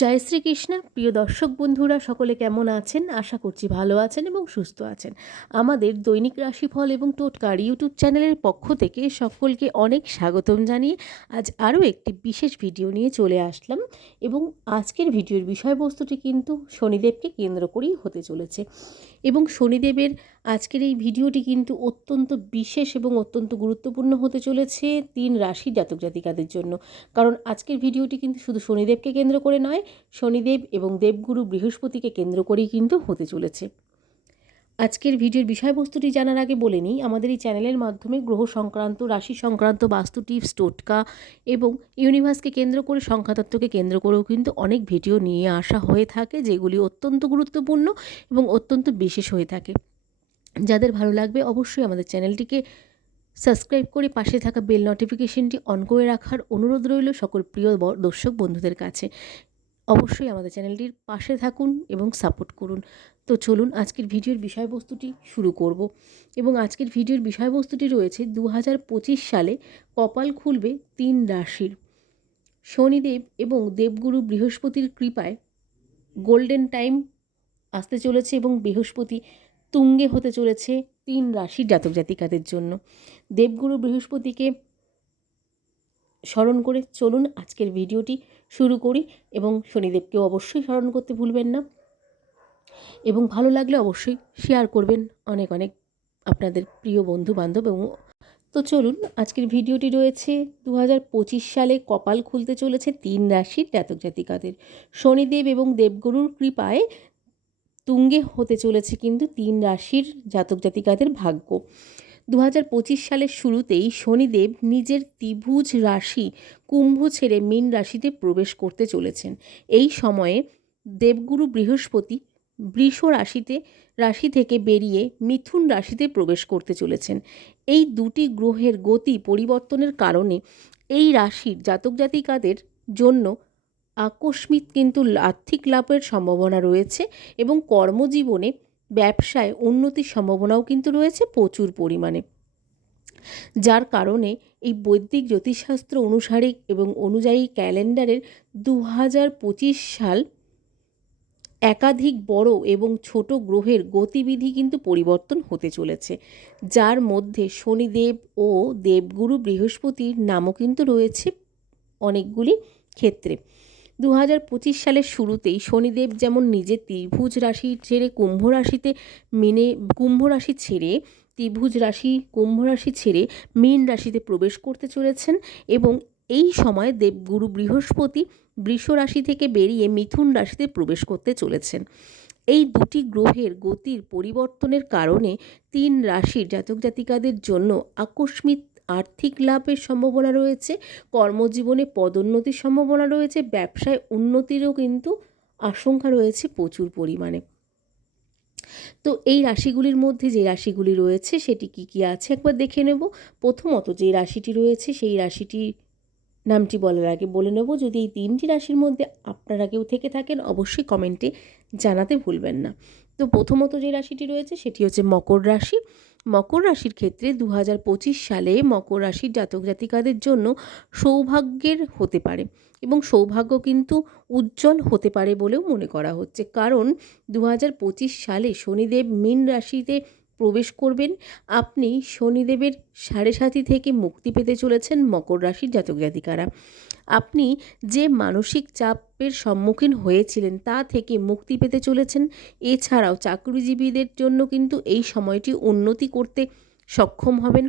জয় শ্রীকৃষ্ণ। প্রিয় দর্শক বন্ধুরা, সকলে কেমন আছেন? আশা করছি ভালো আছেন এবং সুস্থ আছেন। আমাদের দৈনিক রাশিফল এবং টোটকার ইউটিউব চ্যানেলের পক্ষ থেকে সকলকে অনেক স্বাগতম জানিয়ে আজ আরও একটি বিশেষ ভিডিও নিয়ে চলে আসলাম এবং আজকের ভিডিওর বিষয়বস্তুটি কিন্তু শনিদেবকে কেন্দ্র করেই হতে চলেছে এবং শনিদেবের আজকের এই ভিডিওটি কিন্তু অত্যন্ত বিশেষ এবং অত্যন্ত গুরুত্বপূর্ণ হতে চলেছে তিন রাশি জাতক জাতিকাদের জন্য। কারণ আজকের ভিডিওটি কিন্তু শুধু শনিদেবকে কেন্দ্র করে নয়, শনিদেব এবং দেবগুরু বৃহস্পতিকে কেন্দ্র করেই কিন্তু হতে চলেছে। আজকের ভিডিওর বিষয়বস্তুটি জানার আগে বলে নিই, আমাদের এই চ্যানেলের মাধ্যমে গ্রহ সংক্রান্ত, রাশি সংক্রান্ত, বাস্তু টিপস, টোটকা এবং ইউনিভার্সকে কেন্দ্র করে, সংখ্যাতত্ত্বকে কেন্দ্র করেও কিন্তু অনেক ভিডিও নিয়ে আসা হয়ে থাকে, যেগুলি অত্যন্ত গুরুত্বপূর্ণ এবং অত্যন্ত বিশেষ হয়ে থাকে। যাদের ভালো লাগবে অবশ্যই আমাদের চ্যানেলটিকে সাবস্ক্রাইব করে পাশে থাকা বেল নোটিফিকেশনটি অন করে রাখার অনুরোধ রইল সকল প্রিয় দর্শক বন্ধুদের কাছে। অবশ্যই আমাদের চ্যানেলটির পাশে থাকুন এবং সাপোর্ট করুন। তো চলুন আজকের ভিডিওর বিষয়বস্তুটি শুরু করব এবং আজকের ভিডিওর বিষয়বস্তুটি রয়েছে দু হাজার পঁচিশ সালে কপাল খুলবে তিন রাশির। শনিদেব এবং দেবগুরু বৃহস্পতির কৃপায় গোল্ডেন টাইম আসতে চলেছে এবং বৃহস্পতি তুঙ্গে হতে চলেছে তিন রাশির জাতক জাতিকাদের জন্য। দেবগুরু বৃহস্পতিকে স্মরণ করে চলুন আজকের ভিডিওটি শুরু করি এবং শনিদেবকেও অবশ্যই স্মরণ করতে ভুলবেন না। এবং ভালো লাগলে অবশ্যই শেয়ার করবেন অনেক অনেক আপনাদের প্রিয় বন্ধু বান্ধব এবং তো চলুন আজকের ভিডিওটি রয়েছে দু হাজার পঁচিশ সালে কপাল খুলতে চলেছে তিন রাশির জাতক জাতিকাদের। শনিদেব এবং দেবগুরুর কৃপায় তুঙ্গে হতে চলেছে কিন্তু তিন রাশির জাতক জাতিকাদের ভাগ্য। দু হাজার পঁচিশ সালের শুরুতেই শনিদেব নিজের ত্রিভুজ রাশি কুম্ভ ছেড়ে মীন রাশিতে প্রবেশ করতে চলেছেন। এই সময়ে দেবগুরু বৃহস্পতি বৃষ রাশিতে, রাশি থেকে বেরিয়ে মিথুন রাশিতে প্রবেশ করতে চলেছেন। এই দুটি গ্রহের গতি পরিবর্তনের কারণে এই রাশির জাতক জাতিকাদের জন্য আকস্মিক কিন্তু আর্থিক লাভের সম্ভাবনা রয়েছে এবং কর্মজীবনে ব্যবসায় উন্নতির সম্ভাবনাও কিন্তু রয়েছে প্রচুর পরিমাণে। যার কারণে এই বৈদিক জ্যোতিষশাস্ত্র অনুসারে এবং অনুযায়ী ক্যালেন্ডারের দু হাজার পঁচিশ সাল একাধিক বড় এবং ছোট গ্রহের গতিবিধি কিন্তু পরিবর্তন হতে চলেছে, যার মধ্যে শনিদেব ও দেবগুরু বৃহস্পতির নামও কিন্তু রয়েছে অনেকগুলি ক্ষেত্রে। দু হাজার পঁচিশ সালের শুরুতেই শনিদেব যেমন নিজের ত্রিভুজ রাশি ছেড়ে কুম্ভ রাশিতে মিনে, কুম্ভ রাশি ছেড়ে, ত্রিভুজ রাশি, কুম্ভ রাশি ছেড়ে মীন রাশিতে প্রবেশ করতে চলেছেন এবং এই সময় দেবগুরু বৃহস্পতি বৃষ রাশি থেকে বেরিয়ে মিথুন রাশিতে প্রবেশ করতে চলেছেন। এই দুটি গ্রহের গতির পরিবর্তনের কারণে তিন রাশির জাতক জাতিকাদের জন্য আকস্মিক আর্থিক লাভের সম্ভাবনা রয়েছে, কর্মজীবনে পদোন্নতির সম্ভাবনা রয়েছে, ব্যবসায় উন্নতিরও কিন্তু আশঙ্কা রয়েছে প্রচুর পরিমাণে। তো এই রাশিগুলির মধ্যে যে রাশিগুলি রয়েছে সেটি কি কি আছে একবার দেখে নেব। প্রথমত যে রাশিটি রয়েছে সেই রাশিটি নামটি বলার আগে বলে নেব, যদি এই তিনটি রাশির মধ্যে আপনারা কেউ থেকে থাকেন অবশ্যই কমেন্টে জানাতে ভুলবেন না। তো প্রথমত যে রাশিটি রয়েছে সেটি হচ্ছে মকর রাশি। মকর রাশির ক্ষেত্রে দু হাজার পঁচিশ সালে মকর রাশির জাতক জাতিকাদের জন্য সৌভাগ্যের হতে পারে এবং সৌভাগ্য কিন্তু উজ্জ্বল হতে পারে বলেও মনে করা হচ্ছে। কারণ দু হাজার পঁচিশ সালে শনিদেব মীন রাশিতে প্রবেশ করবেন। আপনি শনিদেবের সাড়ে সাথী থেকে মুক্তি পেতে চলেছেন মকর রাশির জাতক জাতিকারা আপনি যে মানসিক চাপের সম্মুখীন হয়েছিলেন তা থেকে মুক্তি পেতে চলেছেন। এছাড়াও চাকরিজীবীদের জন্য কিন্তু এই সময়টি উন্নতি করতে সক্ষম হবেন।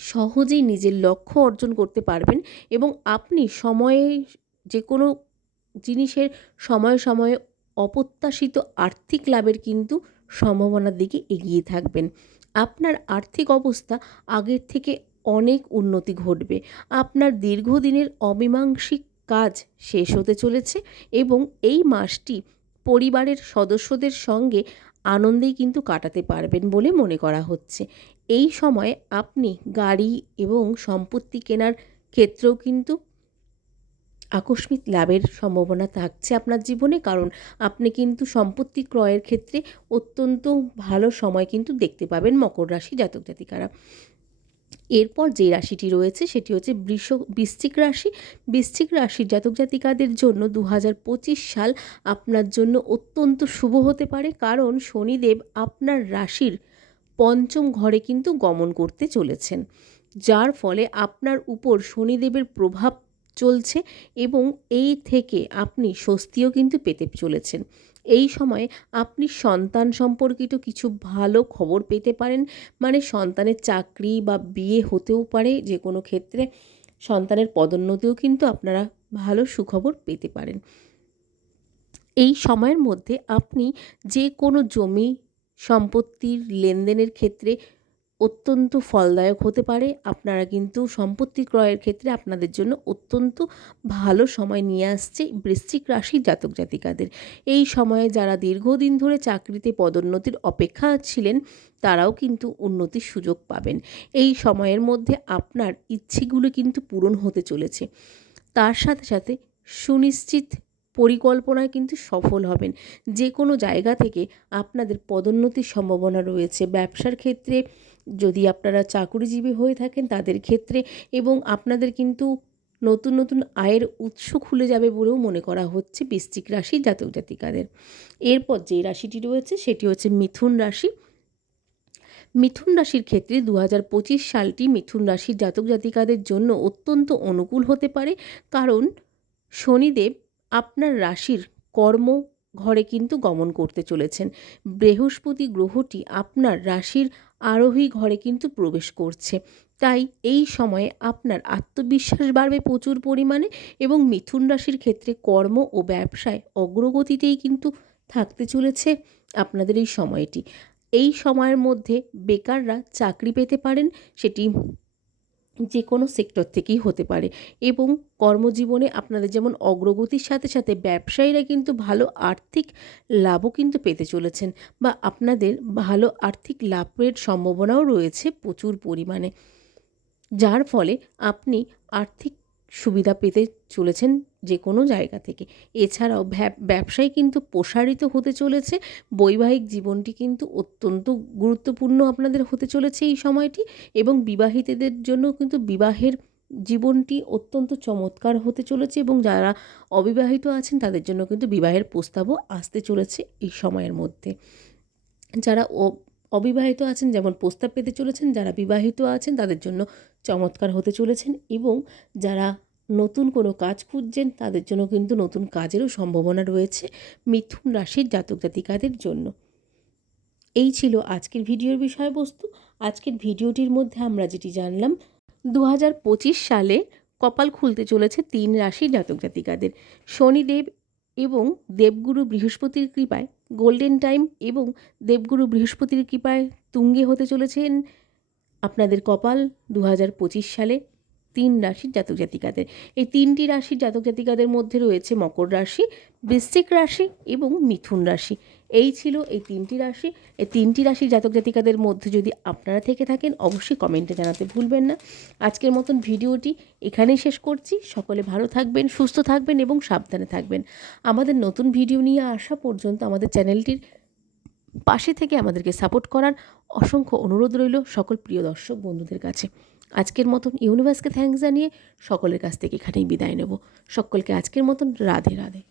সহজেই নিজের লক্ষ্য অর্জন করতে পারবেন এবং আপনি সময়ে যে কোনো জিনিসের সময়ে সময়ে অপ্রত্যাশিত আর্থিক লাভের কিন্তু সম্ভাবনার দিকে এগিয়ে থাকবেন। আপনার আর্থিক অবস্থা আগের থেকে অনেক উন্নতি ঘটবে। আপনার দীর্ঘদিনের অমীমাংসিক কাজ শেষ হতে চলেছে এবং এই মাসটি পরিবারের সদস্যদের সঙ্গে আনন্দেই কিন্তু কাটাতে পারবেন বলে মনে করা হচ্ছে। এই সময় আপনি গাড়ি এবং সম্পত্তি কেনার ক্ষেত্রেও কিন্তু আকস্মিক লাভের সম্ভাবনা থাকছে আপনার জীবনে, কারণ আপনি কিন্তু সম্পত্তি ক্রয়ের ক্ষেত্রে অত্যন্ত ভালো সময় কিন্তু দেখতে পাবেন মকর রাশি জাতক জাতিকারা। এরপর যে রাশিটি রয়েছে সেটি হচ্ছে বৃষ, বৃশ্চিক রাশি। বৃশ্চিক রাশির জাতক জাতিকাদের জন্য দু হাজার পঁচিশ সাল আপনার জন্য অত্যন্ত শুভ হতে পারে, কারণ শনিদেব আপনার রাশির পঞ্চম ঘরে কিন্তু গমন করতে চলেছেন। যার ফলে আপনার উপর শনিদেবের প্রভাব চলছে এবং এই থেকে আপনি স্বস্তিও কিন্তু পেতে চলেছেন। এই সময়ে আপনি সন্তান সম্পর্কিত কিছু ভালো খবর পেতে পারেন মানে সন্তানের চাকরি বা বিয়ে হতেও পারে যে কোনো ক্ষেত্রে। সন্তানের পদোন্নতিও কিন্তু আপনারা ভালো সুখবর পেতে পারেন। এই সময়ের মধ্যে আপনি যে কোনো জমি সম্পত্তির লেনদেনের ক্ষেত্রে অত্যন্ত ফলদায়ক হতে পারে। আপনারা কিন্তু সম্পত্তি ক্রয়ের ক্ষেত্রে আপনাদের জন্য অত্যন্ত ভালো সময় নিয়ে আসছে বৃশ্চিক রাশির জাতক জাতিকাদের। এই সময়ে যারা দীর্ঘদিন ধরে চাকরিতে পদোন্নতির অপেক্ষা ছিলেন, তারাও কিন্তু উন্নতির সুযোগ পাবেন। এই সময়ের মধ্যে আপনার ইচ্ছেগুলো কিন্তু পূরণ হতে চলেছে। তার সাথে সাথে সুনিশ্চিত পরিকল্পনায় কিন্তু সফল হবেন। যে কোনো জায়গা থেকে আপনাদের পদোন্নতির সম্ভাবনা রয়েছে। ব্যবসার ক্ষেত্রে যদি আপনারা চাকুরিজীবী হয়ে থাকেন তাদের ক্ষেত্রে এবং আপনাদের কিন্তু নতুন নতুন আয়ের উৎস খুলে যাবে বলেও মনে করা হচ্ছে বৃশ্চিক রাশি জাতক জাতিকাদের। এরপর যে রাশিটি রয়েছে সেটি হচ্ছে মিথুন রাশি। মিথুন রাশির ক্ষেত্রে দু হাজার পঁচিশ সালটি মিথুন রাশির জাতক জাতিকাদের জন্য অত্যন্ত অনুকূল হতে পারে। কারণ শনিদেব আপনার রাশির কর্ম ঘরে কিন্তু গমন করতে চলেছেন। বৃহস্পতি গ্রহটি আপনার রাশির আরোহী ঘরে কিন্তু প্রবেশ করছে। তাই এই সময়ে আপনার আত্মবিশ্বাস বাড়বে প্রচুর পরিমাণে এবং মিথুন রাশির ক্ষেত্রে কর্ম ও ব্যবসায় অগ্রগতিতেই কিন্তু থাকতে চলেছে আপনাদের এই সময়টি। এই সময়ের মধ্যে বেকাররা চাকরি পেতে পারেন, সেটি যে কোনো সেক্টর থেকেই হতে পারে। এবং কর্মজীবনে আপনাদের যেমন অগ্রগতির সাথে সাথে ব্যবসায়ীরা কিন্তু ভালো আর্থিক লাভও কিন্তু পেতে চলেছেন বা আপনাদের ভালো আর্থিক লাভের সম্ভাবনাও রয়েছে প্রচুর পরিমাণে। যার ফলে আপনি আর্থিক সুবিধা পেতে চলেছেন যে কোনো জায়গা থেকে। এছাড়াও ব্যবসায় কিন্তু প্রসারিত হতে চলেছে। বৈবাহিক জীবনটি কিন্তু অত্যন্ত গুরুত্বপূর্ণ আপনাদের হতে চলেছে এই সময়টি এবং বিবাহিতদের জন্য কিন্তু বিবাহের জীবনটি অত্যন্ত চমৎকার হতে চলেছে এবং যারা অবিবাহিত আছেন তাদের জন্য কিন্তু বিবাহের প্রস্তাবও আসতে চলেছে এই সময়ের মধ্যে। যারা অবিবাহিত আছেন যেমন প্রস্তাব পেতে চলেছেন, যারা বিবাহিত আছেন তাদের জন্য চমৎকার হতে চলেছেন এবং যারা নতুন কোনো কাজ খুঁজছেন, তাদের জন্য কিন্তু নতুন কাজেরও সম্ভাবনা রয়েছে মিথুন রাশির জাতক জাতিকাদের জন্য। এই ছিল আজকের ভিডিওর বিষয়বস্তু। আজকের ভিডিওটির মধ্যে আমরা যেটি জানলাম দু হাজার পঁচিশ সালে কপাল খুলতে চলেছে তিন রাশির জাতক জাতিকাদের। শনিদেব এবং দেবগুরু বৃহস্পতির কৃপায়, গোল্ডেন টাইম এবং দেবগুরু বৃহস্পতির কৃপায় তুঙ্গে হতে চলেছেন আপনাদের কপাল দু হাজার পঁচিশ সালে। তিন রাশির জাতক জাতিকাদের। এই তিনটি রাশির জাতক জাতিকাদের মধ্যে রয়েছে মকর রাশি, বৃশ্চিক রাশি এবং মিথুন রাশি। এই ছিল এই তিনটি রাশি। এই তিনটি রাশির জাতক জাতিকাদের মধ্যে যদি আপনারা থেকে থাকেন, অবশ্যই কমেন্টে জানাতে ভুলবেন না। আজকের মতন ভিডিওটি এখানেই শেষ করছি। সকলে ভালো থাকবেন, সুস্থ থাকবেন এবং সাবধানে থাকবেন। আমাদের নতুন ভিডিও নিয়ে আসা পর্যন্ত আমাদের চ্যানেলটির পাশে থেকে আমাদেরকে সাপোর্ট করার অসংখ্য অনুরোধ রইল সকল প্রিয় দর্শক বন্ধুদের কাছে। আজকের মতন ইউনিভার্সকে থ্যাঙ্কস জানিয়ে সকলের কাছ থেকে এখানেই বিদায় নেব। সকলকে আজকের মতন রাধে রাধে।